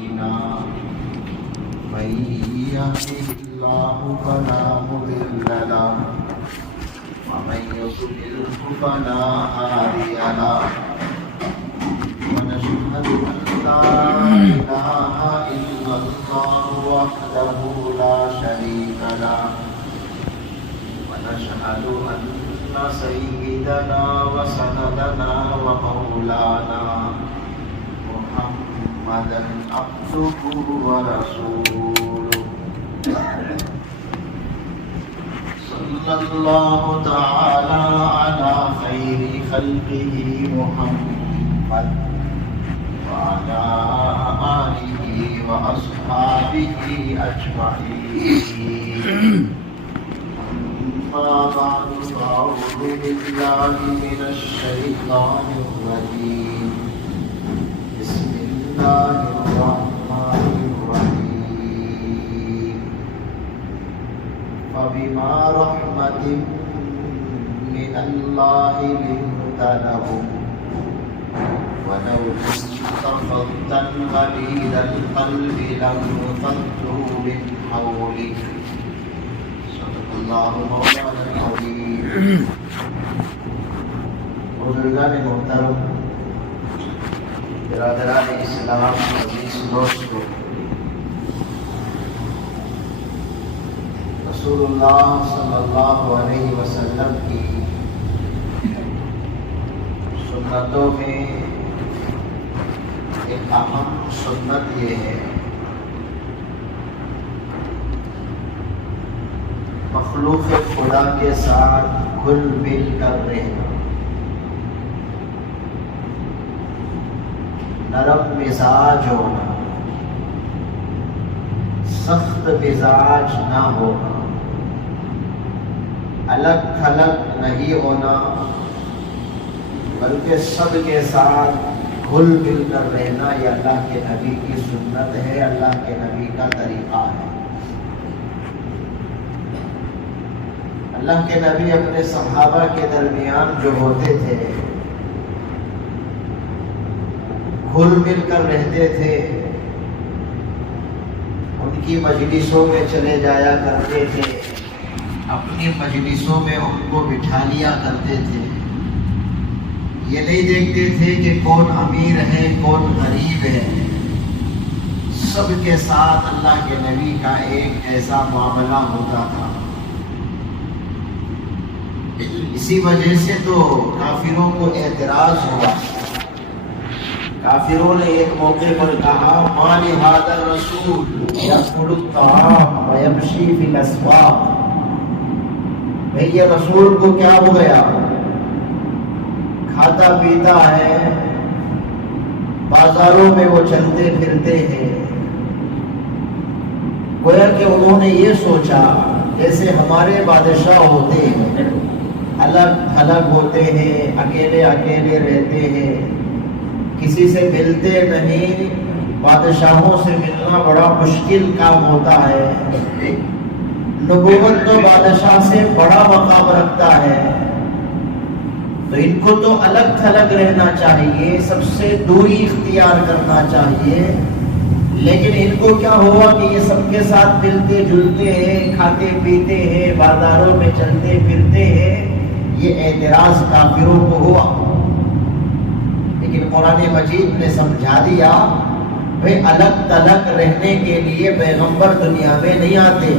أعمالنا من يهده الله فلا مضل له ومن يضلله فلا هادي له ونشهد أن لا إله إلا الله وحده لا شريك له ونشهد أن سيدنا وسندنا ومولانا محمدا عبده ورسوله صلى الله تعالى على خير خلقه محمد وعلى آله وأصحابه أجمعين أما بعد فأعوذ بالله من الشيطان الرجيم بسم الله الرحمن الرحيم فبما رحمة من الله لنت لهم ولو كنت فظا غليظ القلب لانفضوا من حولك صدق الله مولانا العظيم. بزرگان محترم، برادران اسلام، عزیز دوستو، رسول اللہ صلی اللہ علیہ وسلم کی سنتوں میں ایک اہم سنت یہ ہے مخلوق خدا کے ساتھ گھل مل کر رہنا، نرم مزاج ہونا، سخت مزاج نہ ہونا، الگ تھلگ نہیں ہونا، بلکہ سب کے ساتھ گھل مل کر رہنا. یہ اللہ کے نبی کی سنت ہے، اللہ کے نبی کا طریقہ ہے. اللہ کے نبی اپنے صحابہ کے درمیان جو ہوتے تھے گھل مل کر رہتے تھے، ان کی مجلسوں میں چلے جایا کرتے تھے، اپنی مجلسوں میں ان کو بٹھا لیا کرتے تھے. یہ نہیں دیکھتے تھے کہ کون امیر ہے کون غریب ہے. سب کے ساتھ اللہ کے نبی کا ایک ایسا معاملہ ہوتا تھا. اسی وجہ سے تو کافروں کو اعتراض ہوا. کافروں نے ایک موقع پر کہا ما لهذا الرسول یأکل الطعام ویمشی فی الاسواق. بھئی یہ رسول کو کیا ہو گیا؟ کھاتا پیتا ہے، بازاروں میں وہ چلتے پھرتے ہیں. گویا کہ انہوں نے یہ سوچا جیسے ہمارے بادشاہ ہوتے ہیں، الگ تھلگ ہوتے ہیں، اکیلے اکیلے رہتے ہیں، کسی سے ملتے نہیں. بادشاہوں سے ملنا بڑا مشکل کام ہوتا ہے. نبوت تو بادشاہ سے بڑا مقام رکھتا ہے، تو ان کو تو الگ تھلگ رہنا چاہیے، سب سے دوری اختیار کرنا چاہیے. لیکن ان کو کیا ہوا کہ یہ سب کے ساتھ ملتے جلتے ہیں، کھاتے پیتے ہیں، بازاروں میں چلتے پھرتے ہیں. یہ اعتراض کافروں کو ہوا. لیکن قرآن مجید نے سمجھا دیا بھئی الگ تلگ رہنے کے لیے پیغمبر دنیا میں نہیں آتے.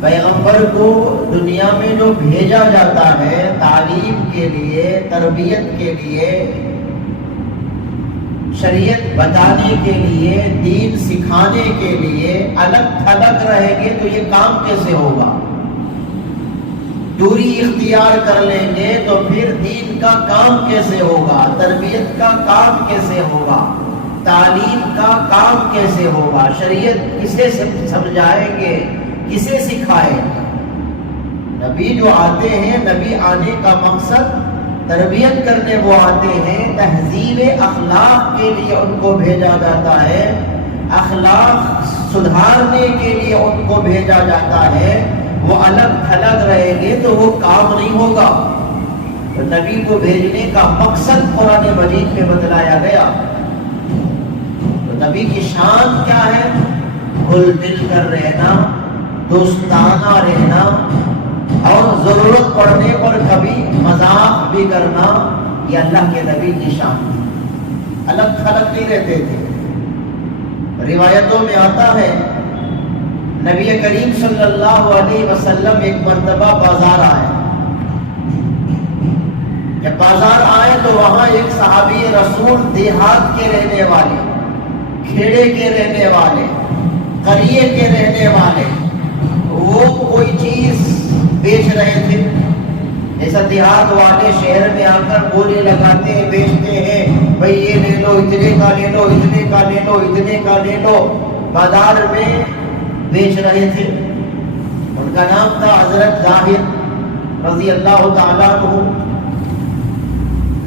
پیغمبر کو دنیا میں جو بھیجا جاتا ہے تعلیم کے لیے، تربیت کے لیے، شریعت بتانے کے لیے، دین سکھانے کے لیے، الگ تھلگ رہیں گے تو یہ کام کیسے ہوگا؟ دوری اختیار کر لیں گے تو پھر دین کا کام کیسے ہوگا؟ تربیت کا کام کیسے ہوگا؟ تعلیم کا کام کیسے ہوگا؟ شریعت کسے سمجھائیں گے؟ کسے سکھائیں گے؟ نبی جو آتے ہیں، نبی آنے کا مقصد تربیت کرنے وہ آتے ہیں، تہذیب اخلاق کے لیے ان کو بھیجا جاتا ہے، اخلاق سدھارنے کے لیے ان کو بھیجا جاتا ہے. وہ الگ تھلگ رہیں گے تو وہ کام نہیں ہوگا. نبی کو بھیجنے کا مقصد قرآن مجید میں بتلایا گیا. نبی کی شان کیا ہے؟ کھل دل کر رہنا، دوستانہ رہنا، اور ضرورت پڑنے پر کبھی مذاق بھی کرنا، یہ اللہ کے نبی کی شان ہے۔ الگ تھلگ نہیں رہتے تھے۔ روایتوں میں آتا ہے نبی کریم صلی اللہ علیہ وسلم ایک مرتبہ بازار آئے۔ جب بازار آئے تو وہاں ایک صحابی رسول دیہات کے رہنے والے، کھیڑے کے رہنے والے، قریے کے رہنے والے، وہ کوئی چیز بیچ رہے تھے۔ ایسا دیہات والے شہر میں آ کر بولے لگاتے ہیں، بیچتے ہیں، بھئی یہ لے لو، اتنے کا لے لو، اتنے کا لے لو، اتنے کا لے لو۔ بازار میں بیچ رہے تھے۔ ان کا نام تھا حضرت ظاہر رضی اللہ تعالیٰ عنہ۔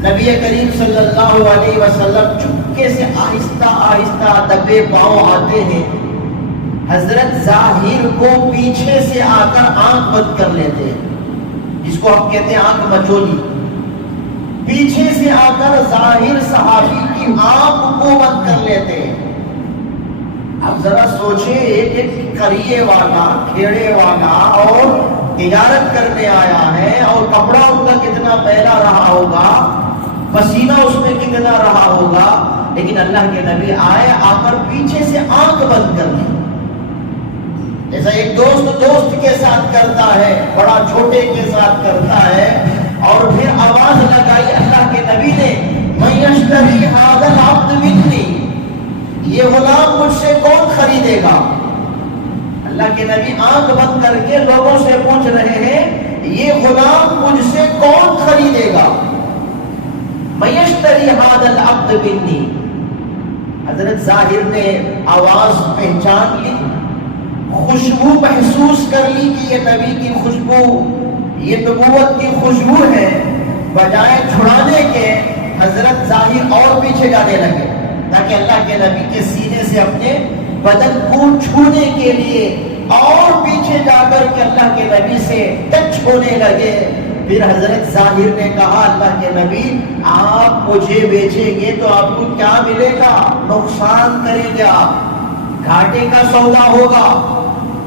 نبی کریم صلی اللہ علیہ وسلم چپکے سے آہستہ آہستہ دبے پاؤں آتے ہیں، حضرت ظاہر کو پیچھے سے آ کر آنکھ بند کر لیتے ہیں، جس کو ہم کہتے ہیں آنکھ مچولی۔ پیچھے سے آ کر ظاہر صحابی کی آنکھ کو بند کر لیتے ہیں۔ اب ذرا سوچیں، ایک قریے والا، کھیڑے والا اور تجارت کرنے آیا ہے، اور کپڑا ان کا کتنا میلا رہا ہوگا، پسینہ اس میں کتنا رہا ہوگا، لیکن اللہ کے نبی آئے، آ کر پیچھے سے آنکھ بند کر لی۔ جیسا ایک دوست کے ساتھ کرتا ہے، بڑا چھوٹے کے ساتھ کرتا ہے، اور پھر آواز لگائی اللہ کے نبی نے، مَن یشتری ھذا العبد منی، یہ غلام مجھ سے کون خریدے گا؟ اللہ کے نبی آنکھ بند کر کے لوگوں سے پوچھ رہے ہیں، یہ غلام مجھ سے کون خریدے گا؟ مَن یشتری ھذا العبد منی۔ حضرت ظاہر نے آواز پہچان لی، خوشبو محسوس کر لی کہ یہ نبی کی خوشبو، یہ نبوت کی خوشبو ہے۔ بجائے چھڑانے کے حضرت ظاہر اور پیچھے جانے لگے، تاکہ اللہ کے نبی کے سینے سے اپنے بدن کو چھونے کے لیے اور پیچھے جا کر کے اللہ کے نبی سے ٹچ ہونے لگے۔ پھر حضرت ظاہر نے کہا، اللہ کے نبی آپ مجھے بیچیں گے تو آپ کو کیا ملے گا؟ نقصان کریں گے آپ، گھاٹے کا سودا ہوگا۔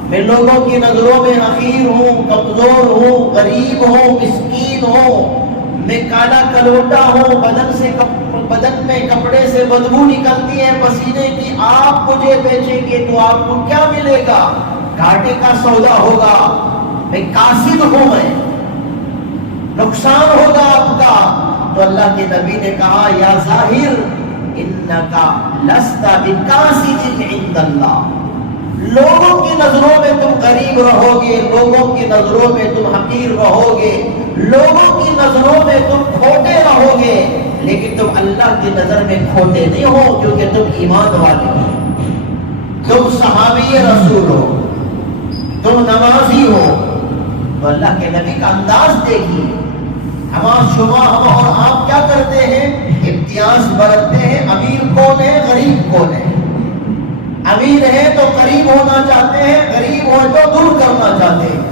میں لوگوں کی نظروں میں حقیر ہوں، کمزور ہوں، غریب ہوں، مسکین ہوں، میں کالا کلوٹا ہوں، بدن میں کپڑے سے بدبو نکلتی ہے پسینے کی، آپ مجھے بیچیں گے تو آپ کو کیا ملے گا؟ گھاٹے کا سودا ہوگا، میں قاصد ہوں، میں نقصان ہوگا آپ کا۔ تو اللہ کے نبی نے کہا، یا ظاہر انکا لست بقاصد عند اللہ، لوگوں کی نظروں میں تم غریب رہو گے، لوگوں کی نظروں میں تم حقیر رہو گے، لوگوں کی نظروں میں تم کھوٹے رہو گے، لیکن تم اللہ کی نظر میں کھوٹے نہیں ہو، کیونکہ تم ایمان والے ہو، تم صحابی رسول ہو، تم نمازی ہو۔ تو اللہ کے نبی کا انداز دیکھیے، ہم اور آپ کیا کرتے ہیں؟ امتیاز برتتے ہیں، امیر کون ہے، غریب کون ہے۔ امیر ہے تو قریب ہونا چاہتے ہیں، غریب ہو تو دور کرنا چاہتے ہیں،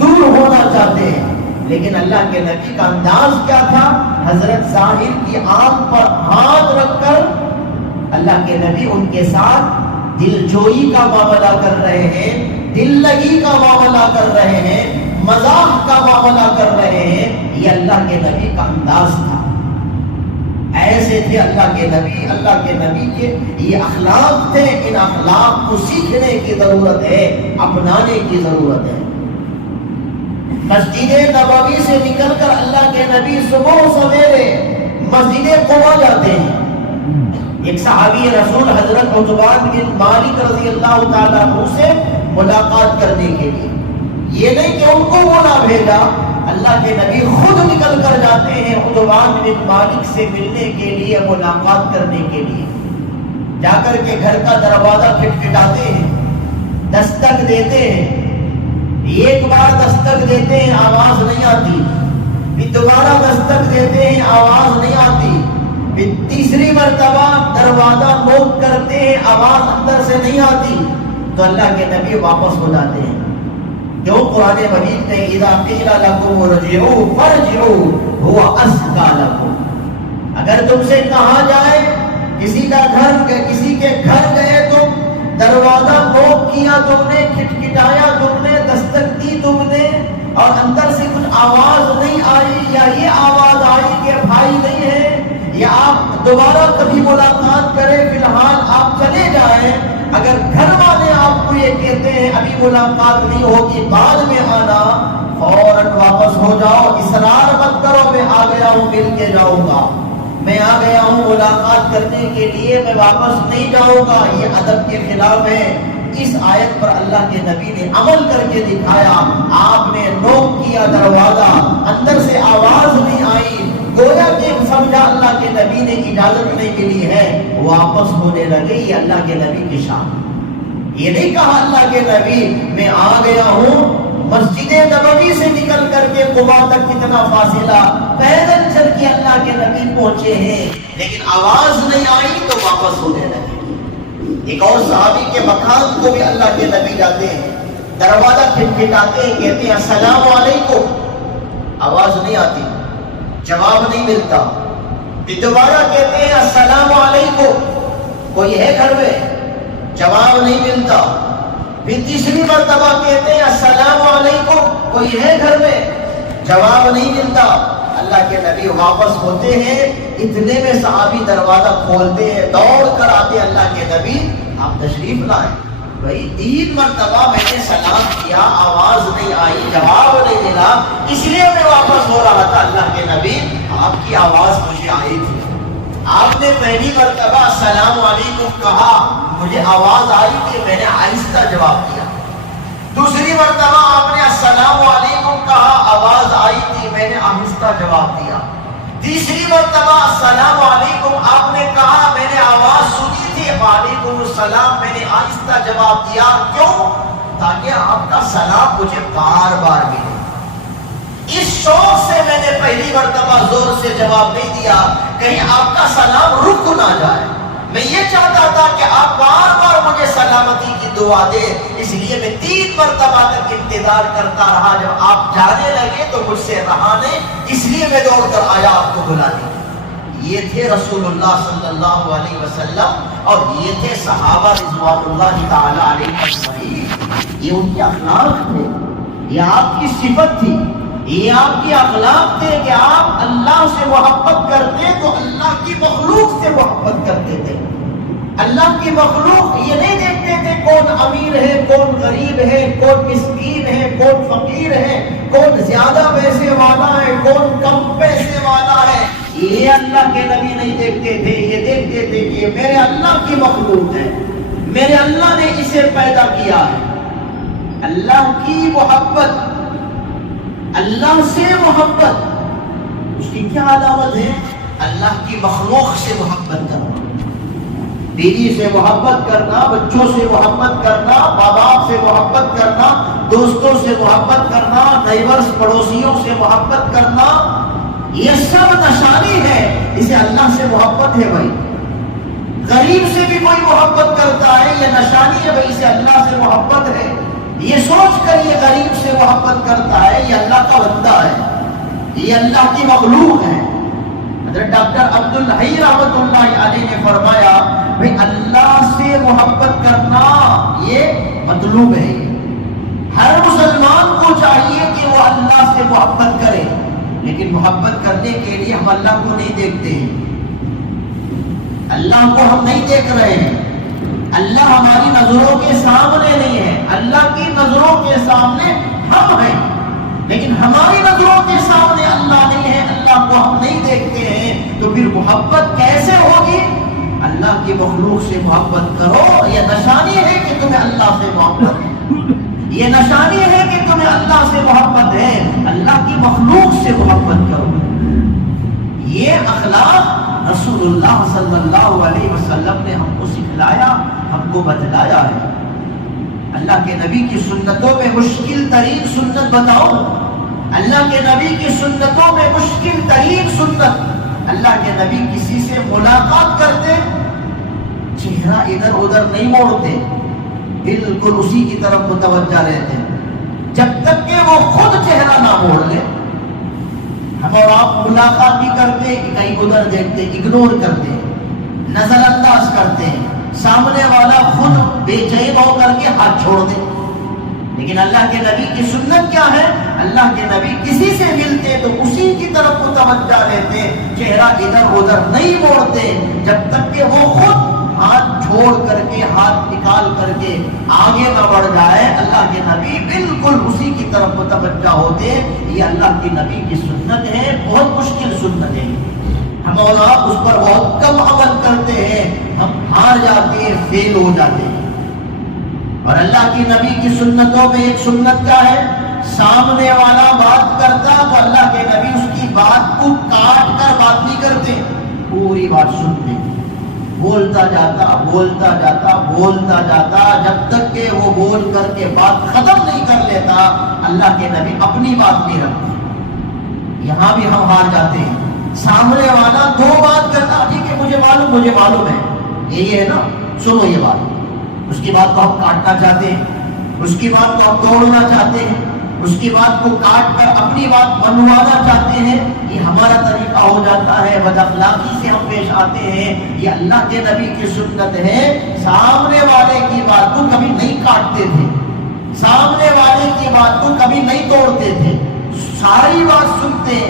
دور ہونا چاہتے ہیں۔ لیکن اللہ کے نبی کا انداز کیا تھا؟ حضرت ظاہر کی آنکھ پر ہاتھ رکھ کر اللہ کے نبی ان کے ساتھ دل جوئی کا معاملہ کر رہے ہیں، دل لگی کا معاملہ کر رہے ہیں، مذاق کا معاملہ کر رہے ہیں۔ یہ اللہ کے نبی کا انداز تھا، ایسے تھے اللہ کے نبی۔ اللہ کے نبی کے یہ اخلاق تھے، ان اخلاق کو سیکھنے کی ضرورت ہے، اپنانے کی ضرورت ہے۔ مسجد نبوی سے نکل کر اللہ کے نبی صبح سویرے مسجد قباء جاتے ہیں۔ ایک صحابی رسول حضرت عتبان بن مالک رضی اللہ تعالیٰ عنہ سے ملاقات کرنے کے لیے، یہ نہیں کہ ان کو بولا بھیجا، اللہ کے نبی خود نکل کر جاتے ہیں عتبان بن مالک سے ملنے کے لیے، ملاقات کرنے کے لیے۔ جا کر کے گھر کا دروازہ کھٹکھٹاتے ہیں، دستک دیتے ہیں۔ ایک بار دستک دیتے ہیں، آواز نہیں آتی، پھر دوبارہ دستک دیتے ہیں، آواز نہیں آتی، پھر تیسری مرتبہ دروازہ نوک کرتے ہیں، آواز اندر سے نہیں آتی، تو اللہ کے نبی واپس ہو جاتے ہیں۔ جو قرآن مجید نے اذا قیل لکم ارجعوا فارجعوا هو ازکی لکم، اگر تم سے کہا جائے کسی کے گھر گئے تم، دروازہ نوک کیا تم نے، کھٹکھٹایا تم نے، دستک دی تم نے، اور اندر سے کچھ آواز نہیں آئی، یا یہ آواز آئی کہ بھائی نہیں ہے، یا آپ دوبارہ کبھی ملاقات کریں، فی الحال آپ چلے جائیں، اگر گھر والے آپ کو یہ کہتے ہیں ابھی ملاقات نہیں ہوگی بعد میں آنا، فوراً واپس ہو جاؤ، اصرار مت کرو میں آ گیا ہوں مل کے جاؤں گا، میں آ گیا ہوں ملاقات کرنے کے لیے، میں واپس نہیں جاؤں گا، یہ ادب کے خلاف ہے۔ اس آیت پر اللہ کے نبی نے عمل کر کے دکھایا، آپ نے نوک کیا دروازہ، اندر سے آواز نہیں آئی، گویا کہ سمجھا اللہ کے نبی نے اجازت نہیں ملی ہے، واپس ہونے لگے۔ یہ اللہ کے نبی کی شان، یہ نہیں کہا اللہ کے نبی میں آ گیا ہوں، مسجد نبوی سے نکل کر کے قبا تک کتنا فاصلہ پیدل چل کے اللہ کے نبی پہنچے ہیں، لیکن آواز نہیں آئی تو واپس ہونے لگے۔ ایک اور صحابی کے مکان کو بھی اللہ کے نبی جاتے ہیں، دروازہ کھٹکھٹاتے ہیں، کہتے ہیں السلام علیکم، آواز نہیں آتی، جواب نہیں ملتا، پھر دوبارہ کہتے ہیں السلام علیکم، کوئی ہے گھر میں، جواب نہیں ملتا، پھر تیسری مرتبہ کہتے ہیں السلام علیکم، کوئی ہے گھر میں، جواب نہیں ملتا۔ اللہ کے نبی واپس ہوتے ہیں، اتنے میں صحابی دروازہ کھولتے ہیں، دوڑ کر آتے اللہ کے نبی آپ تشریف لائیں، بھائی 3 مرتبہ میں نے سلام کیا، آواز نہیں آئی، جواب نہیں ملا، اس لیے میں واپس ہو رہا تھا۔ اللہ کے نبی آپ کی آواز مجھے آئی تھی، آپ نے پہلی مرتبہ السلام علیکم کہا، مجھے آواز آئی تھی، میں نے آہستہ جواب دیا، دوسری مرتبہ آپ نے السلام علیکم کہا، آواز آئی تھی، میں نے آہستہ جواب دیا، تیسری مرتبہ السلام علیکم آپ نے کہا، میں نے آواز سنی تھی، وعلیکم السلام، میں نے آہستہ جواب دیا، کیوں؟ تاکہ آپ کا سلام مجھے بار بار ملے۔ اس شوق سے میں نے پہلی مرتبہ زور سے جواب نہیں دیا، کہیں آپ کا سلام رک نہ جائے، میں یہ چاہتا تھا کہ آپ بار بار مجھے سلامتی کی دعا دے، اس لیے میں 3 مرتبہ تک انتظار کرتا رہا، جب آپ جانے لگے تو مجھ سے رہا نہیں، اس لیے میں دوڑ کر آیا آپ کو بلانے۔ یہ تھے رسول اللہ صلی اللہ علیہ وسلم، اور یہ تھے صحابہ رضوان اللہ تعالی علیہ اجمعین، یہ ان کے اخلاق تھے، یہ آپ کی صفت تھی، یہ آپ کی اخلاق تھے کہ آپ اللہ سے محبت کرتے تو اللہ کی مخلوق سے محبت کرتے تھے۔ اللہ کی مخلوق یہ نہیں دیکھتے تھے کون امیر ہے، کون غریب ہے، کون مسکین ہے، کون فقیر ہے، کون زیادہ پیسے والا ہے، کون کم پیسے والا ہے، یہ اللہ کے نبی نہیں دیکھتے تھے، یہ دیکھتے تھے کہ یہ میرے اللہ کی مخلوق ہے، میرے اللہ نے اسے پیدا کیا ہے۔ اللہ کی محبت، اللہ سے محبت، اس کی کیا علامت ہے؟ اللہ کی مخلوق سے محبت کرنا، بیوی سے محبت کرنا، بچوں سے محبت کرنا، ماں باپ سے محبت کرنا، دوستوں سے محبت کرنا، نیبرز پڑوسیوں سے محبت کرنا، یہ سب نشانی ہے اسے اللہ سے محبت ہے۔ بھائی غریب سے بھی کوئی محبت کرتا ہے، یہ نشانی ہے بھائی اسے اللہ سے محبت ہے، یہ سوچ کر یہ غریب سے محبت کرتا ہے، یہ اللہ کا بندہ ہے، یہ اللہ کی مخلوق ہے۔ حضرت ڈاکٹر عبدالحی رحمۃ اللہ علیہ نے فرمایا بھائی اللہ سے محبت کرنا یہ مطلوب ہے، ہر مسلمان کو چاہیے کہ وہ اللہ سے محبت کرے، لیکن محبت کرنے کے لیے ہم اللہ کو نہیں دیکھتے ہیں، اللہ کو ہم نہیں دیکھ رہے ہیں، اللہ ہماری نظروں کے سامنے نہیں ہے، اللہ کی نظروں کے سامنے ہم ہیں، لیکن ہماری نظروں کے سامنے اللہ نہیں ہے، اللہ کو ہم نہیں دیکھتے ہیں، تو پھر محبت کیسے ہوگی؟ اللہ کی مخلوق سے محبت کرو، یہ نشانی ہے کہ تمہیں اللہ سے محبت ہے، یہ نشانی ہے کہ تمہیں اللہ سے محبت ہے، اللہ کی مخلوق سے محبت کرو۔ یہ اخلاق رسول اللہ صلی اللہ علیہ وسلم نے ہم کو سکھلایا، ہم کو بتلایا ہے۔ اللہ کے نبی کی سنتوں میں مشکل ترین سنت بتاؤ، اللہ کے نبی کی سنتوں میں مشکل ترین سنت، اللہ کے نبی کسی سے ملاقات کرتے چہرہ ادھر ادھر نہیں موڑتے، بالکل اسی کی طرف متوجہ رہتے جب تک کہ وہ خود چہرہ نہ موڑ لے۔ ہم اور آپ ملاقات بھی کرتے کہیں ادھر دیکھتے، اگنور کرتے، نظر انداز کرتے ہیں، سامنے والا خود بے چین ہو کر کے ہاتھ چھوڑ دے. لیکن اللہ کے نبی کی سنت کیا ہے؟ اللہ کے نبی کسی سے ملتے تو اسی کی طرف متوجہ رہتے، چہرہ ادھر ادھر نہیں موڑتے جب تک کہ وہ خود ہاتھ چھوڑ کر کے، ہاتھ نکال کر کے آگے نہ بڑھ جائے. اللہ کے نبی بالکل اسی کی طرف متوجہ ہوتے. یہ اللہ کے نبی کی سنت ہے، بہت مشکل سنت ہے. ہم اور آپ اس پر بہت کم عمل کرتے ہیں، ہم ہار جاتے ہیں، فیل ہو جاتے ہیں. اور اللہ کی نبی کی سنتوں میں ایک سنت کیا ہے؟ سامنے والا بات کرتا تو اللہ کے نبی اس کی بات کو کاٹ کر بات نہیں کرتے، پوری بات سنتے، بولتا جاتا بولتا جاتا بولتا جاتا جب تک کہ وہ بول کر کے بات ختم نہیں کر لیتا. اللہ کے نبی اپنی بات نہیں رکھتے. یہاں بھی ہم ہار جاتے ہیں. سامنے والا دو بات کرتا، ٹھیک ہے مجھے معلوم ہے، یہی ہے نا، سنو یہ بات. اس کی بات کو ہم کاٹنا چاہتے ہیں، اس کی بات کو ہم توڑنا چاہتے ہیں، اس کی بات کو کاٹ کر اپنی بات منوانا چاہتے ہیں. یہ ہمارا طریقہ ہو جاتا ہے، بد اخلاقی سے ہم پیش آتے ہیں. یہ اللہ کے نبی کی سنت ہے. سامنے والے کی بات کو کبھی نہیں کاٹتے تھے، سامنے والے کی بات کو کبھی نہیں توڑتے تھے، ساری بات سنتے.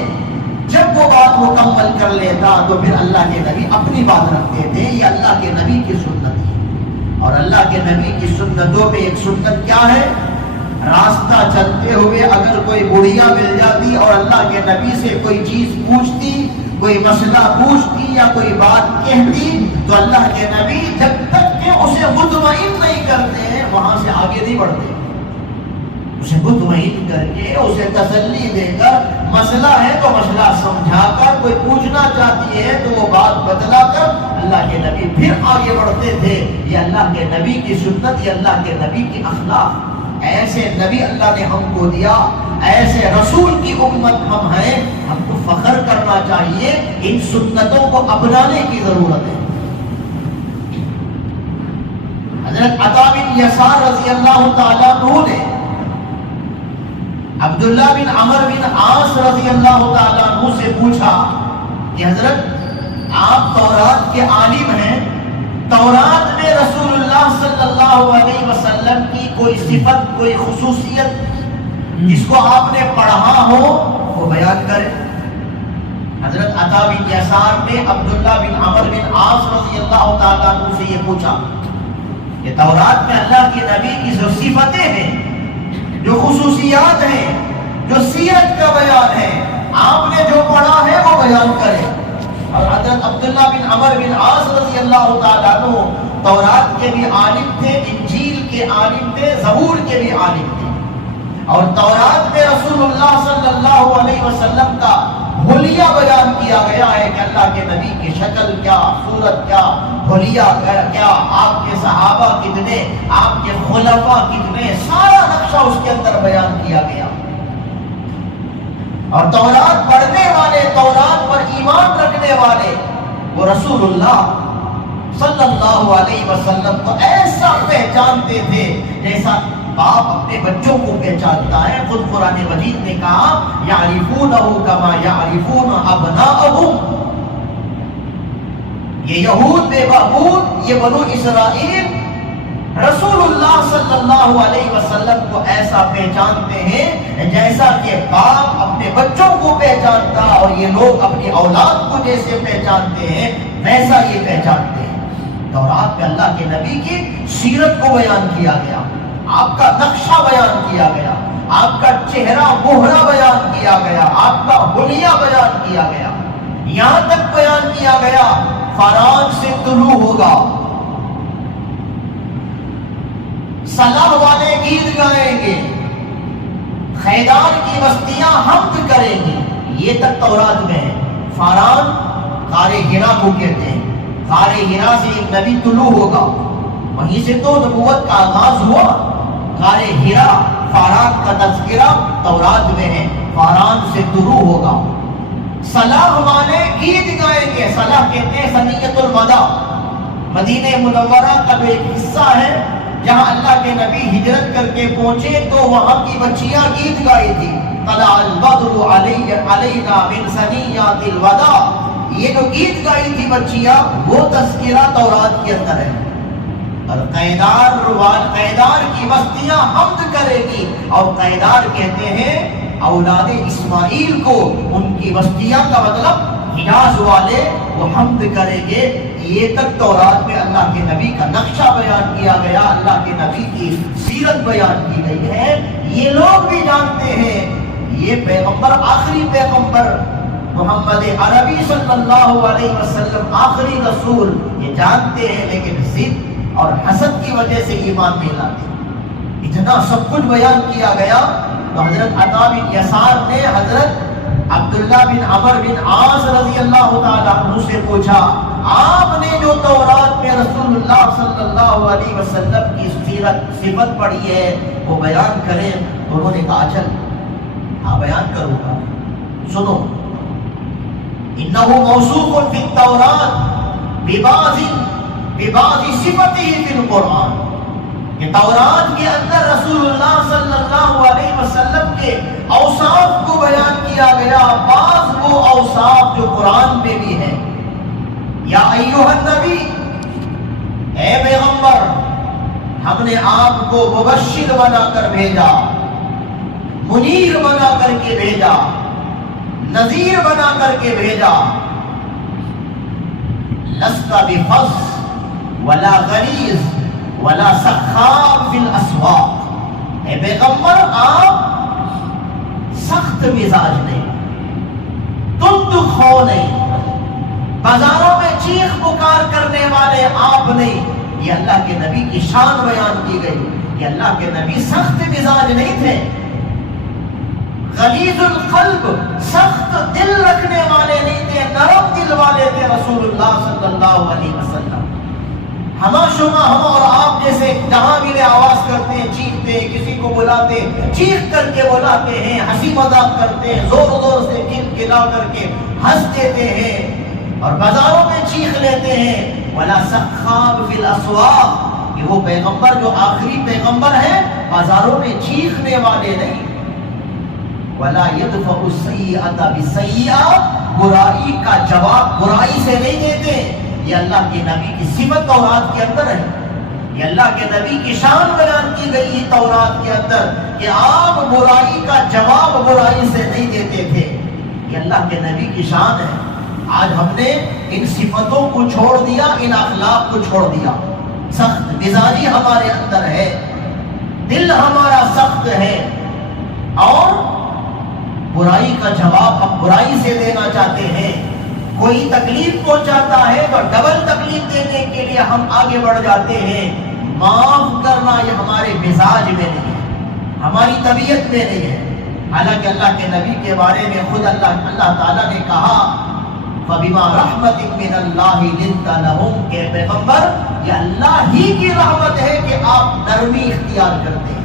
جب وہ بات مکمل کر لیتا تو پھر اللہ کے نبی اپنی بات رکھتے تھے. یہ اللہ کے نبی کی سنت ہے. اور اللہ کے نبی کی سنتوں میں ایک سنت کیا ہے؟ راستہ چلتے ہوئے اگر کوئی بڑھیا مل جاتی اور اللہ کے نبی سے کوئی چیز پوچھتی، کوئی مسئلہ پوچھتی یا کوئی بات کہتی تو اللہ کے نبی جب تک کہ اسے مطمئن نہیں کرتے ہیں وہاں سے آگے نہیں بڑھتے. اسے مطمئن کر کے، اسے تسلی دے کر، مسئلہ ہے تو مسئلہ سمجھا کر، کوئی پوچھنا چاہتی ہے تو وہ بات بتلا کر اللہ کے نبی پھر آگے بڑھتے تھے. یہ اللہ کے نبی کی سنت، یہ اللہ کے نبی کی اخلاق. ایسے نبی اللہ نے ہم کو دیا، ایسے رسول کی امت ہم ہیں. ہم کو فخر کرنا چاہیے، ان سنتوں کو اپنانے کی ضرورت ہے. حضرت عطا بن یسار رضی اللہ تعالیٰ عنہ نے عبداللہ بن عمر بن عاص رضی اللہ تعالیٰ عنہ سے پوچھا کہ حضرت آپ تورات کے عالم ہیں، تورات میں رسول اللہ صلی اللہ علیہ وسلم کی کوئی صفت، کوئی خصوصیت جس کو آپ نے پڑھا ہو وہ بیان کریں. حضرت عطا بن یسار نے عبداللہ بن عمر بن عاص رضی اللہ تعالیٰ عنہ سے یہ پوچھا کہ تورات میں اللہ کے نبی کی جو صفتیں ہیں، جو خصوصیات ہیں، جو سیرت کا بیان ہے، آپ نے جو پڑھا ہے وہ بیان کریں. اور حضرت عبداللہ بن عمر بن عاص رضی اللہ تعالیٰ عنہ تورات کے بھی عالم تھے، انجیل کے عالم تھے، زبور کے بھی عالم تھے. اور تورات میں رسول اللہ صلی اللہ علیہ وسلم کا حلیہ بیان کیا گیا ہے کہ اللہ کے نبی کی شکل کیا، صورت کیا، حلیہ کیا، آپ کے صحابہ کتنے، آپ کے خلفاء کتنے، سارا نقشہ اس کے اندر بیان کیا گیا. اور تورات پڑھنے والے، تورات پر ایمان رکھنے والے وہ رسول اللہ صلی اللہ علیہ وسلم کو ایسا پہچانتے تھے جیسا باپ اپنے بچوں کو پہچانتا ہے. خود قرآن مجید نے کہا یعرفونہ کما یعرفون ابناءہم. یہ یہود بے وقوف، یہ بنو اسرائیل رسول اللہ صلی اللہ علیہ وسلم کو ایسا پہچانتے ہیں جیسا کہ باپ اپنے بچوں کو پہچانتا، اور یہ لوگ اپنی اولاد کو جیسے پہچانتے ہیں ویسا یہ پہچانتے ہیں. تورات میں اللہ کے نبی کی سیرت کو بیان کیا گیا، آپ کا نقشہ بیان کیا گیا، آپ کا چہرہ مہرہ بیان کیا گیا، آپ کا حلیہ بیان کیا گیا. یہاں تک بیان کیا گیا فراق سے طلوع ہوگا، صلاح والے گیت گائیں گے، خیدان کی بستیاں حمد کریں گی. یہ تک تورات میں ہے. فاران غار ہرا کو کہتے ہیں. غار ہرا سے ایک نبی طلوع ہوگا، وہیں سے تو نبوت کا آغاز ہوا. غار ہرا، فاران کا تذکرہ تورات میں ہے. فاران سے طلوع ہوگا. صلاح والے گیت گائیں گے. صلاح کہتے ہیں ثنیۃ الوداع، مدینہ منورہ کا جو ایک حصہ ہے جہاں اللہ کے نبی ہجرت کر کے پہنچے تو وہاں کی بچیاں گیت گائی تھی. طلع البدر علینا من ثنیات الوداع. یہ جو گیت گائی تھی بچیاں وہ تذکرہ تورات کے اندر ہے، اور قیدار کی بستیاں حمد کرے گی، اور قیدار کہتے ہیں اولاد اسماعیل کو، ان کی بستیاں کا مطلب حجاز والے وہ حمد کریں گے۔ یہ تک تورات میں اللہ کے نبی کا نقشہ بیان کیا گیا، اللہ کے نبی کی سیرت بیان کی گئی ہے۔ یہ لوگ بھی جانتے ہیں یہ پیغمبر آخری پیغمبر محمد عربی صلی اللہ علیہ وسلم آخری رسول، یہ جانتے ہیں، لیکن ضد اور حسد کی وجہ سے ایمان نہیں لاتے۔ اتنا سب کچھ بیان کیا گیا تو حضرت عطا بن یسار نے حضرت عبداللہ بن عمر بن عاص رضی اللہ تعالیٰ عنہ سے پوچھا، آپ نے جو تورات میں رسول اللہ صلی اللہ علیہ وسلم کی صفت پڑھی ہے وہ بیان کریں؟ تو انہوں نے کہا چل ہاں بیان کروں گا، سنو، انہ موصوف فی التورات ببعض صفته فی القرآن، کہ تورات کے اندر رسول اللہ صلی اللہ علیہ وسلم کے اوصاف کو بیان کیا گیا، بعض وہ اوصاف جو قرآن میں بھی ہیں۔ یا ایھا النبی، اے پیغمبر، ہم نے آپ کو مبشر بنا کر بھیجا، منیر بنا کر کے بھیجا، نذیر بنا کر کے بھیجا۔ لست بفظ ولا غلیظ ولا سخاب فی الاسواق، اے پیغمبر آپ سخت مزاج نہیں، تند خو نہیں، بازاروں میں چیخ پکار کرنے والے آپ نہیں۔ یہ اللہ کے نبی کی شان بیان کی گئی کہ اللہ کے نبی سخت مزاج نہیں تھے، غلیظ القلب، سخت دل رکھنے والے نہیں تھے، نرم دل والے تھے رسول اللہ صلی اللہ علیہ وسلم۔ ہم اور آپ جیسے جہاں ملے آواز کرتے ہیں، چیختے ہیں، کسی کو بلاتے چیخ کر کے بلاتے ہیں، ہنسی مذاق کرتے ہیں، زور زور سے کلا کر کے ہنس دیتے ہیں اور بازاروں میں چیخ لیتے ہیں۔ ولا سخاب فی الاسواق، کہ وہ پیغمبر جو آخری پیغمبر ہے بازاروں میں چیخنے والے نہیں۔ ولا يدفع السیئۃ بالسیئۃ، برائی کا جواب برائی سے نہیں دیتے۔ یہ اللہ کے نبی کی صفت تورات کے اندر ہے، یہ اللہ کے نبی کی شان بیان کی گئی تورات کے اندر کہ آپ برائی کا جواب برائی سے نہیں دیتے تھے۔ یہ اللہ کے نبی کی شان ہے۔ آج ہم نے ان صفتوں کو چھوڑ دیا، ان اخلاق کو چھوڑ دیا، سخت مزاجی ہمارے اندر ہے، دل ہمارا سخت ہے، اور برائی کا جواب ہم برائی سے دینا چاہتے ہیں۔ کوئی تکلیف پہنچاتا ہے تو ڈبل تکلیف دینے کے لیے ہم آگے بڑھ جاتے ہیں۔ معاف کرنا یہ ہمارے مزاج میں نہیں ہے، ہماری طبیعت میں نہیں ہے۔ حالانکہ اللہ کے نبی کے بارے میں خود اللہ تعالیٰ نے کہا فَبِمَا رَحْمَةٍ مِّنَ اللَّهِ لِنْتَ لَهُمْ، کہ پیغمبر یہ اللہ ہی کی رحمت ہے کہ آپ نرمی اختیار کرتے ہیں۔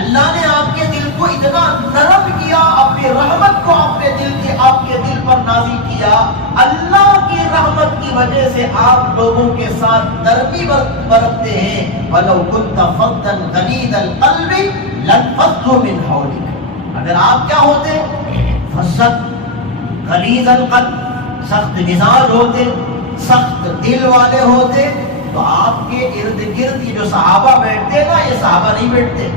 اللہ نے آپ کے دل کو اتنا نرم کیا، اپنی رحمت کو اپنے دل کے آپ کے دل پر نازل کیا۔ اللہ کی رحمت کی وجہ سے آپ لوگوں کے ساتھ نرمی برتتے ہیں۔ وَلَوْ كُنْتَ فَظًّا غَلِيظَ الْقَلْبِ لَانفَضُّوا مِنْ حَوْلِكَ، اگر آپ کیا ہوتے فَظًّا غَلِيظَ الْقَلْبِ، سخت مزاج ہوتے، سخت دل والے ہوتے، تو آپ کے ارد گرد جو صحابہ بیٹھتے نا، یہ صحابہ نہیں بیٹھتے۔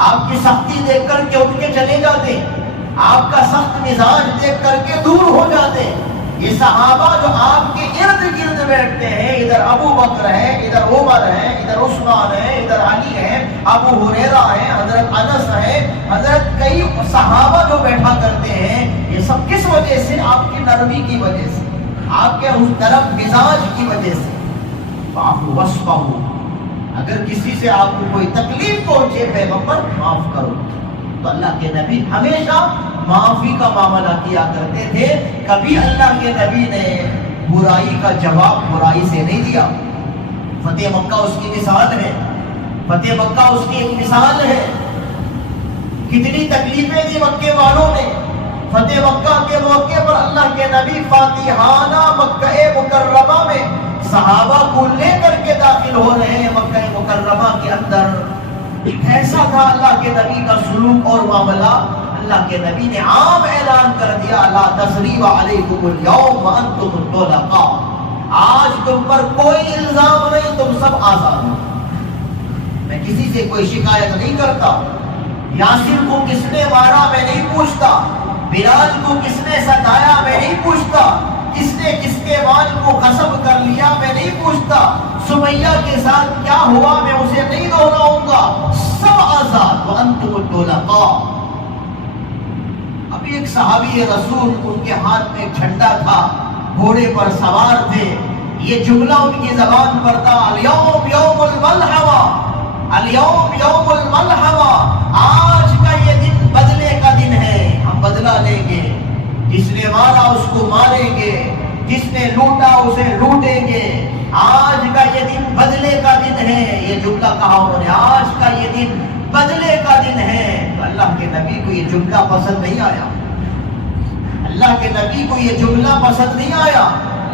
آپ کی سختی دیکھ کر کے اٹھ کے چلے جاتے، آپ کا سخت مزاج دیکھ کر کے دور ہو جاتے۔ یہ صحابہ جو آپ کے ارد گرد بیٹھتے ہیں، ادھر ابو بکر ہے، ادھر عمر ہے، ادھر عثمان ہے، ادھر علی ہے، ابو ہریرہ ہے، حضرت انس ہے، حضرت کئی صحابہ جو بیٹھا کرتے ہیں، یہ سب کس وجہ سے؟ آپ کی نرمی کی وجہ سے، آپ کے اس نرم مزاج کی وجہ سے۔ فَاعْفُوا وَاصْفَحُوا، اگر کسی سے آپ کو کوئی تکلیف پہنچے پیغمبر معاف کرو۔ تو اللہ کے نبی ہمیشہ معافی کا معاملہ کیا کرتے تھے، کبھی اللہ کے نبی نے برائی کا جواب برائی سے نہیں دیا۔ فتح مکہ اس کی مثال ہے، فتح مکہ اس کی ایک مثال ہے۔ کتنی تکلیفیں دی مکے والوں نے۔ فتح مکہ کے موقع پر اللہ کے نبی فاتحانہ مکہ مکرمہ میں صحابہ کو لے کر کے داخل ہو رہے ہیں مکہ مکرمہ کے اندر۔ ایسا تھا اللہ کے نبی کا سلوک اور معاملہ۔ اللہ کے نبی نے عام اعلان کر دیا لا تثریب علیکم اليوم وانتم طلقاء، آج تم پر کوئی الزام نہیں، تم سب آزاد ہو۔ میں کسی سے کوئی شکایت نہیں کرتا، یاسر کو کس نے مارا میں نہیں پوچھتا، بلال کو کس نے ستایا میں نہیں پوچھتا، کس نے کس کے مال کو غصب کر لیا میں نہیں پوچھتا، سمیہ کے ساتھ کیا ہوا میں اسے نہیں دہراؤں گا، سب آزاد وانتم الطلقاء۔ ابھی ایک صحابی رسول، ان کے ہاتھ میں ایک جھنڈا تھا، گھوڑے پر سوار تھے، یہ جملہ ان کی زبان پر تھا الیوم یوم الملحمہ، الیوم یوم الملحمہ، آج کا یہ دن بدلے کا دن ہے، ہم بدلہ لیں گے، جس نے مارا اس کو ماریں گے، جس نے لوٹا اسے لوٹیں گے، آج کا یہ دن بدلے کا دن ہے۔ یہ جملہ کہا انہوں نے، آج کا یہ دن بدلے کا دن ہے۔ تو اللہ کے نبی کو یہ جملہ پسند نہیں آیا، اللہ کے نبی کو یہ جملہ پسند نہیں آیا،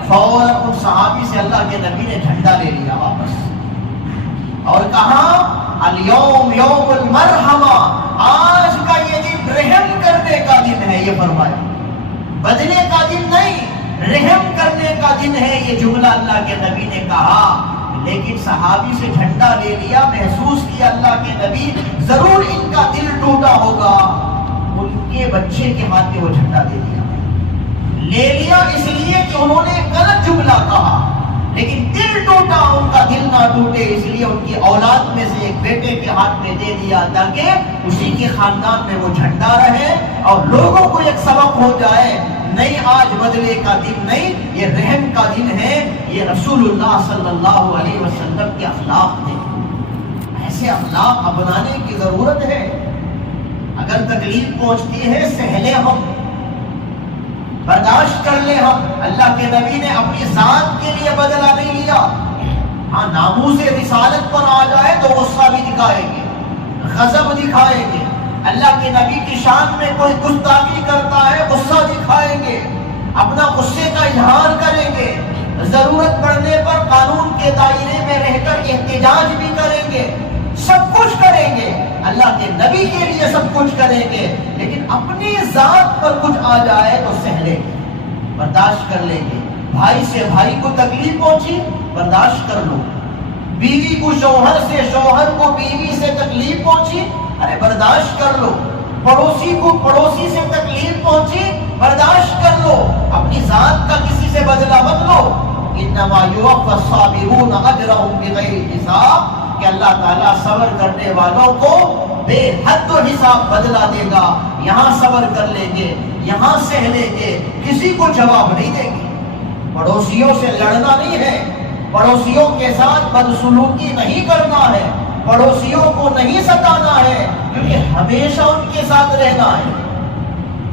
فوراً ان صحابی سے اللہ کے نبی نے جھنڈا لے لیا واپس اور کہا الیوم یوم المرحمہ، آج کا یہ دن رحم کرنے کا دن ہے، یہ فرمایا، بدلے کا دن نہیں، رحم کرنے کا دن ہے، یہ جملہ اللہ کے نبی نے کہا۔ لیکن صحابی سے جھنڈا لے لیا، محسوس کیا اللہ کے نبی ضرور ان کا دل ٹوٹا ہوگا، ان کے بچے کے ہاتھ میں وہ جھنڈا دے دیا، لے لیا اس لیے کہ انہوں نے غلط جملہ کہا، لیکن دل ٹوٹا، ان کا دل نہ ٹوٹے، اس لیے ان کی اولاد میں سے ایک بیٹے کے ہاتھ میں دے دیا تاکہ اسی کے خاندان میں وہ جھنڈا رہے اور لوگوں کو ایک سبق ہو جائے، نہیں آج بدلے کا دن نہیں، یہ رحم کا دن ہے، یہ رسول اللہ صلی اللہ علیہ وسلم کے اخلاق تھے۔ ایسے اخلاق اپنانے کی ضرورت ہے، اگر تکلیف پہنچتی ہے سہلے، ہم برداشت کر لیں، ہم اللہ کے نبی نے اپنی ذات کے لیے بدلہ نہیں لیا، ہاں ناموس رسالت پر آ جائے تو غصہ بھی دکھائیں گے، غضب دکھائیں گے، اللہ کے نبی کی شان میں کوئی گستاخی کرتا ہے غصہ دکھائیں گے، اپنا غصے کا اظہار کریں گے، ضرورت پڑنے پر قانون کے دائرے میں رہ کر احتجاج بھی کریں گے، سب کچھ کریں گے، اللہ کے نبی کے لیے سب کچھ کریں گے، لیکن اپنی ذات پر کچھ آ جائے تو سہ لیں گے، برداشت کر لیں گے۔ بھائی سے بھائی کو تکلیف پہنچی برداشت کر لو، بیوی کو شوہر سے، شوہر کو بیوی سے تکلیف پہنچی، ارے برداشت کر لو، پڑوسی کو پڑوسی سے تکلیف پہنچی برداشت کر لو، اپنی ذات کا کسی سے بدلہ مت لو۔ انما یوفی الصابرون اجرهم بغیر حساب، کہ اللہ تعالیٰ صبر کرنے والوں کو بے حد و حساب بدلہ دے گا، یہاں صبر کر لیں گے، یہاں سہ لیں گے، کسی کو جواب نہیں دیں گے۔ پڑوسیوں سے لڑنا نہیں ہے، پڑوسیوں کے ساتھ بدسلوکی نہیں کرنا ہے، پڑوسیوں کو نہیں ستانا ہے، کیونکہ ہمیشہ ان کے ساتھ رہنا ہے۔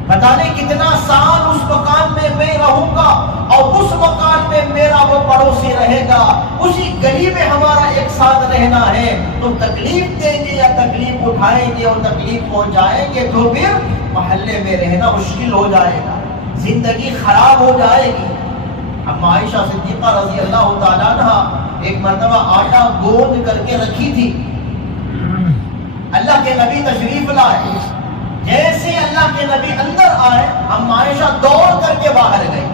پتہ نہیں کتنا سال اس مکان میں رہوں گا اور اس مکان میں میرا وہ پڑوسی رہے گا، اسی گلی میں ہمارا ایک ساتھ رہنا ہے، تو تکلیف دیں گے یا تکلیف اٹھائیں گے اور تکلیف پہنچائیں گے تو پھر محلے میں رہنا مشکل ہو جائے گا، زندگی خراب ہو جائے گی۔ اب عائشہ صدیقہ رضی اللہ تعالیٰ عنہ ایک مرتبہ آٹا گوندھ کر کے رکھی تھی، اللہ کے نبی تشریف لائے، جیسے اللہ کے نبی اندر آئے ام عائشہ دوڑ کر کے باہر گئی،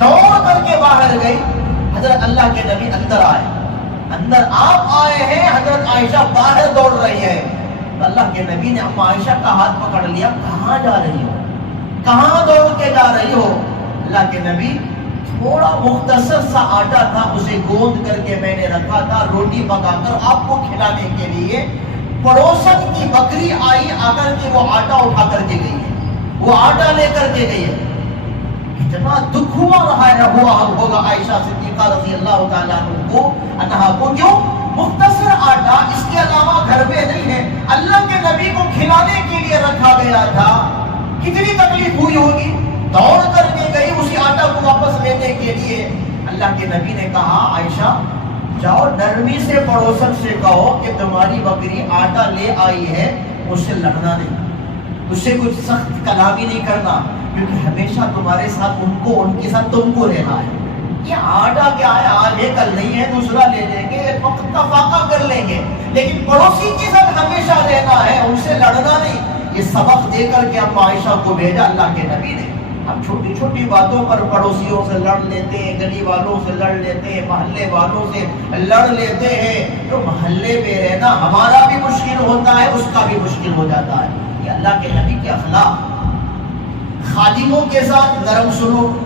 دوڑ کر کے باہر گئی، حضرت اللہ کے نبی اندر آئے، اندر آپ آئے ہیں، حضرت عائشہ باہر دوڑ رہی ہے، تو اللہ کے نبی نے ام عائشہ کا ہاتھ پکڑ لیا، کہاں جا رہی ہو، کہاں دوڑ کے جا رہی ہو؟ اللہ کے نبی تھوڑا مختصر سا آٹا تھا، اسے گوندھ کر کے میں نے رکھا تھا روٹی پکا کر آپ کو کھلانے کے لیے، پڑوسن کی بکری آئی، آ کر کے وہ آٹا اٹھا کر کے گئی ہے، وہ آٹا لے کر کے گئی ہے، کتنا دکھ ہوا رہا ہے ہوگا عائشہ صدیقہ رضی اللہ تعالیٰ عنہا کو، کیوں؟ مختصر آٹا، اس کے علاوہ گھر میں نہیں ہے، اللہ کے نبی کو کھلانے کے لیے رکھا گیا تھا، کتنی تکلیف ہوئی ہوگی، دوڑ کر کے گئی اسی آٹا کو واپس لینے کے لیے۔ اللہ کے نبی نے کہا عائشہ جاؤ نرمی سے پڑوسن سے کہو کہ تمہاری بکری آٹا لے آئی ہے، اس سے لڑنا نہیں، اس سے کچھ سخت کلامی نہیں کرنا، کیونکہ ہمیشہ تمہارے ساتھ ان کے ساتھ تم کو رہنا ہے، یہ آٹا کیا ہے آج ہے کل نہیں ہے، دوسرا لے لیں گے، ایک وقت کا فاقہ کر لیں گے، لیکن پڑوسی کے ساتھ ہمیشہ رہنا ہے، ان سے لڑنا نہیں۔ یہ سبق دے کر کے اب عائشہ کو بھیجا اللہ کے نبی نے. ہم چھوٹی چھوٹی باتوں پر پڑوسیوں سے لڑ لیتے ہیں, گلی والوں سے لڑ لیتے ہیں, محلے والوں سے لڑ لیتے ہیں. تو محلے میں رہنا ہمارا بھی مشکل ہوتا ہے, اس کا بھی مشکل ہو جاتا ہے. یہ اللہ کے نبی کے اخلاق. خادموں کے ساتھ نرم سلوک,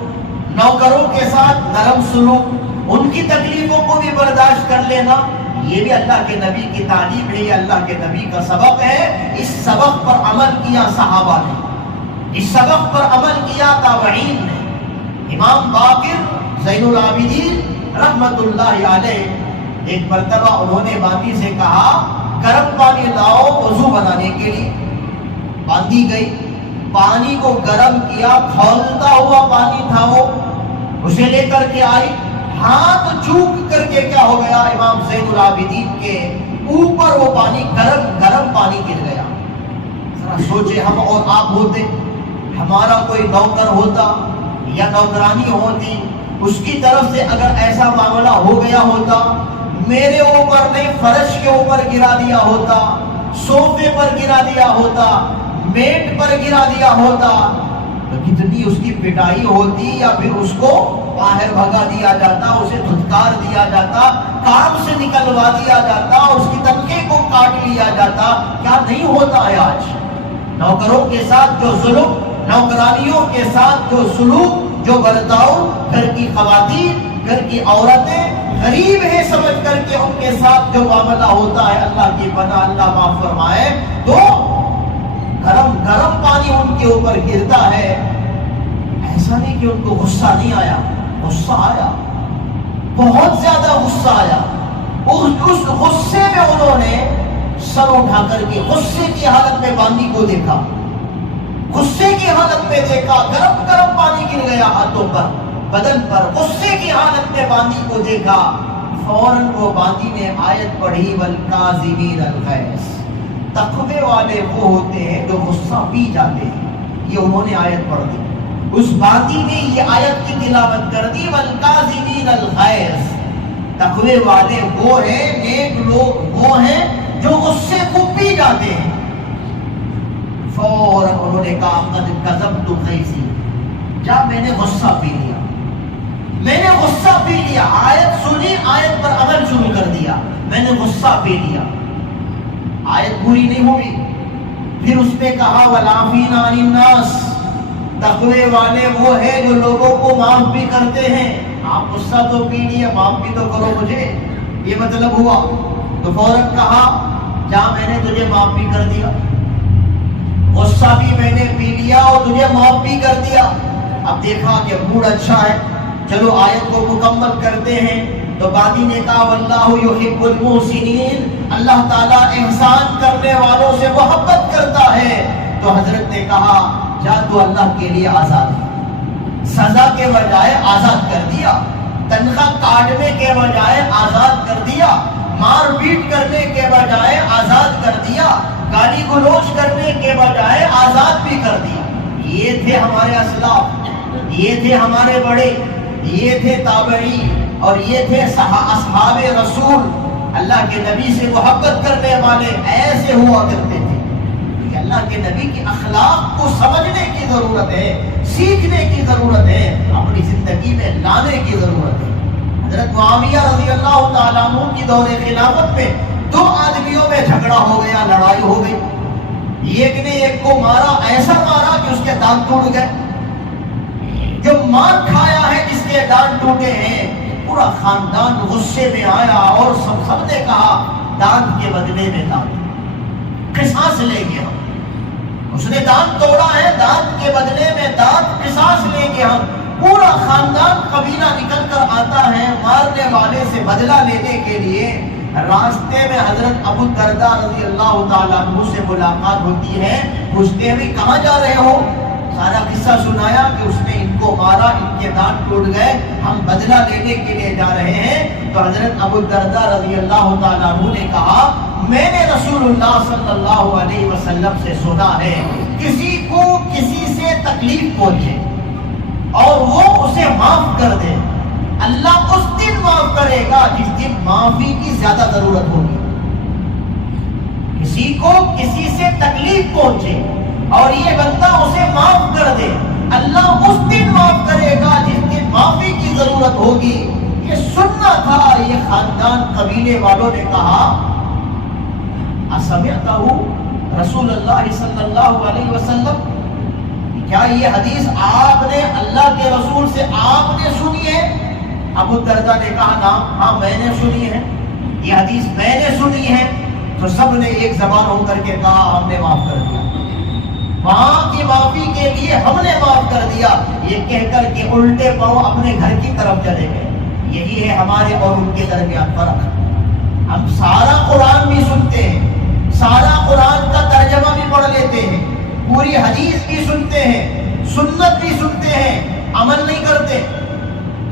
نوکروں کے ساتھ نرم سلوک, ان کی تکلیفوں کو بھی برداشت کر لینا, یہ بھی اللہ کے نبی کی تعلیم ہے, یہ اللہ کے نبی کا سبق ہے. اس سبق پر عمل کیا صحابہ نے, اس سبق پر عمل کیا تابعین نے. امام باقر زین العابدین رحمت اللہ علیہ, ایک مرتبہ انہوں نے باندی سے کہا گرم پانی لاؤ وضو بنانے کے لیے. باندی گئی, پانی کو گرم کیا, کھولتا ہوا پانی تھا وہ, اسے لے کر کے آئی. ہاتھ چوک کر کے کیا ہو گیا, امام زین العابدین کے اوپر وہ پانی گرم پانی گر گیا. ذرا سوچے ہم اور آپ ہوتے, ہمارا کوئی نوکر ہوتا یا نوکرانی ہوتی, اس کی طرف سے اگر ایسا معاملہ ہو گیا ہوتا, میرے اوپر نہیں فرش کے اوپر گرا دیا ہوتا, صوفے پر گرا دیا ہوتا, میٹ پر گرا دیا ہوتا, تو کتنی اس کی پٹائی ہوتی, یا پھر اس کو باہر بھگا دیا جاتا, اسے دھتکار دیا جاتا, کام سے نکلوا دیا جاتا, اس کی تنخواہ کو کاٹ لیا جاتا. کیا نہیں ہوتا ہے آج نوکروں کے ساتھ جو ظلم, نوکرانیوں کے ساتھ جو سلوک, جو برتاؤ, گھر کی خواتین, گھر کی عورتیں غریب ہے سمجھ کر کے ان کے ساتھ جو معاملہ ہوتا ہے, اللہ کی پناہ, اللہ معاف فرمائے. تو گرم پانی ان کے اوپر گرتا ہے. ایسا نہیں کہ ان کو غصہ نہیں آیا, غصہ آیا, بہت زیادہ غصہ آیا. اس غصے میں انہوں نے سر اٹھا کر کے غصے کی حالت میں باندی کو دیکھا, غصے کی حالت میں دیکھا, گرم پانی گر گیا ہاتھوں پر, بدن پر, غصے کی حالت میں باندی کو دیکھا. فوراً وہ باندی نے آیت پڑھی والکاظمین الغیظ, تقوی والے وہ ہوتے ہیں جو غصہ پی جاتے ہیں. یہ انہوں نے آیت پڑھ دی, اس باندی نے یہ آیت کی تلاوت کر دی والکاظمین الغیظ. تقوی والے وہ ہیں, نیک لوگ وہ ہیں جو غصے کو پی جاتے ہیں. فوراً انہوں نے کہا قد کظمت غیظی, جا میں نے غصہ پی لیا, میں نے غصہ پی لیا. آیت سنی, آیت پر عمل شروع کر دیا, میں نے غصہ پی لیا. آیت پوری نہیں ہوئی, پھر اس نے کہا والعافین عن الناس, تقوی والے وہ ہیں جو لوگوں کو معاف بھی کرتے ہیں. آپ غصہ تو پی لیا, معاف بھی تو کرو مجھے, یہ مطلب ہوا. تو فوراً کہا جا میں نے تجھے معاف بھی کر دیا, غصہ بھی میں نے پی لیا اور تجھے معاف بھی کر دیا. اب دیکھا کہ موڈ اچھا ہے, چلو آیت کو مکمل کرتے ہیں. تو باندی نے کہا واللہ یحب المحسنین, اللہ تعالیٰ احسان کرنے والوں سے محبت کرتا ہے. تو حضرت نے کہا جا تو اللہ کے لیے آزاد ہے, سزا کے بجائے آزاد کر دیا, تنخواہ کاٹنے کے بجائے آزاد کر دیا, مار پیٹ کرنے کے بجائے آزاد کر دیا, گالی گلوچ کرنے کے بجائے آزاد بھی کر دیا. یہ تھے ہمارے اسلاف, یہ تھے ہمارے بڑے, یہ تھے تابعی, اور یہ تھے اصحاب رسول. اللہ کے نبی سے محبت کرنے والے ایسے ہوا کرتے تھے. اللہ کے نبی کے اخلاق کو سمجھنے کی ضرورت ہے, سیکھنے کی ضرورت ہے, اپنی زندگی میں لانے کی ضرورت ہے. حضرت معاویہ رضی اللہ تعالیٰ عنہ کی دور خلافت میں 2 آدمیوں میں جھگڑا ہو گیا, لڑائی ہو گئی. ایک نے ایک کو مارا, ایسا مارا کہ اس کے دانت ٹوٹ گئے. جو مار کھایا ہے, جس کے دانت ٹوٹے ہیں, پورا خاندان غصے میں آیا اور سب نے کہا دانت کے بدلے میں دانت, قصاص لیں گے ہم. اس نے دانت توڑا ہے, دانت کے بدلے میں دانت, قصاص لیں گے ہم. پورا خاندان قبیلہ نکل کر آتا ہے مارنے والے سے بدلہ لینے کے لیے. راستے میں حضرت ابو الدرداء رضی اللہ تعالیٰ عنہ سے ملاقات ہوتی ہے. پوچھتے بھی کہاں جا رہے ہو, سارا قصہ سنایا کہ اس نے ان کو مارا, ان کے دانت ٹوٹ گئے, ہم بدلہ لینے کے لیے جا رہے ہیں. تو حضرت ابو الدرداء رضی اللہ تعالیٰ عنہ نے کہا میں نے رسول اللہ صلی اللہ علیہ وسلم سے سنا ہے کسی کو کسی سے تکلیف پہنچے اور وہ اسے معاف کر دے, اللہ اس دن معاف کرے گا جس دن معافی کی زیادہ ضرورت ہوگی. کسی کو کسی سے تکلیف پہنچے اور یہ بندہ اسے معاف کر دے، اللہ اس دن معاف کرے گا جس دن معافی کی ضرورت ہوگی۔ یہ سننا تھا۔ یہ خاندان قبیلے والوں نے کہا اسمعتہ رسول اللہ صلی اللہ علیہ وسلم، کیا یہ حدیث آپ نے اللہ کے رسول سے آپ نے سنی ہے؟ ابو الدرداء نے کہا نعم، ہاں میں نے سنی ہے، یہ حدیث میں نے سنی ہے۔ تو سب نے ایک زبان ہو کر کے کہا ہم نے معاف کر دیا، وہاں کی معافی کے لیے ہم نے معاف کر دیا، یہ کہہ کر کے الٹے پاؤں اپنے گھر کی طرف چلے گئے۔ یہی ہے ہمارے اور ان کے درمیان فرق۔ ہم سارا قرآن بھی سنتے ہیں، سارا قرآن کا ترجمہ بھی پڑھ لیتے ہیں، پوری حدیث بھی سنتے ہیں، سنت بھی سنتے ہیں، عمل نہیں کرتے۔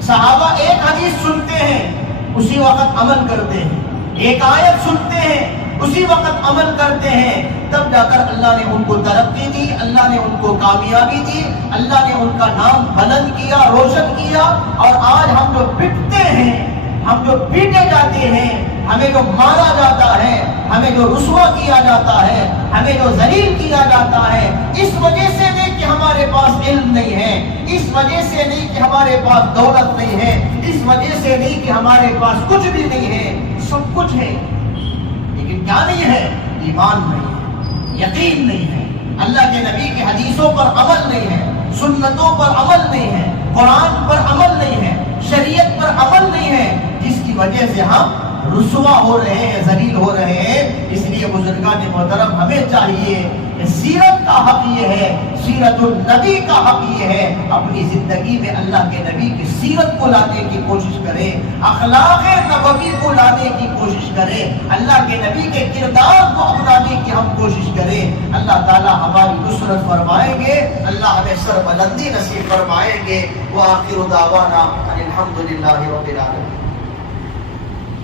صحابہ ایک حدیث سنتے ہیں، اسی وقت عمل کرتے ہیں، ایک آیت سنتے ہیں، اسی وقت عمل کرتے ہیں، تب جا کر اللہ نے ان کو ترقی دی، اللہ نے ان کو کامیابی دی، اللہ نے ان کا نام بلند کیا، روشن کیا۔ اور آج ہم جو پٹتے ہیں، ہم جو پیٹے جاتے ہیں، ہمیں جو مارا جاتا ہے، ہمیں جو رسوا کیا جاتا ہے، ہمیں جو ذلیل کیا جاتا ہے، اس وجہ سے نہیں کہ ہمارے پاس علم نہیں ہے، اس وجہ سے نہیں کہ ہمارے پاس دولت نہیں ہے، اس وجہ سے نہیں کہ ہمارے پاس کچھ بھی نہیں ہے، سب کچھ ہے، لیکن کیا نہیں ہے؟ ایمان نہیں ہے، یقین نہیں ہے، اللہ کے نبی کی حدیثوں پر عمل نہیں ہے، سنتوں پر عمل نہیں ہے، قرآن پر عمل نہیں ہے، شریعت پر عمل نہیں ہے، جس کی وجہ سے ہم رسوا ہو رہے ہیں، ذلیل ہو رہے ہیں۔ اس لیے بزرگان محترم ہمیں چاہیے کہ سیرت کا حق یہ ہے، سیرت النبی کا حق یہ ہے، اپنی زندگی میں اللہ کے نبی کی سیرت کو لانے کی کوشش کریں، اخلاق نبوی کو لانے کی کوشش کریں، اللہ کے نبی کے کردار کو اپنانے کی ہم کوشش کریں۔ اللہ تعالی ہماری نصرت فرمائیں گے، اللہ ہمیں سربلندی نصیب فرمائیں گے۔ وآخر دعوانا ان الحمد للہ رب العالمین۔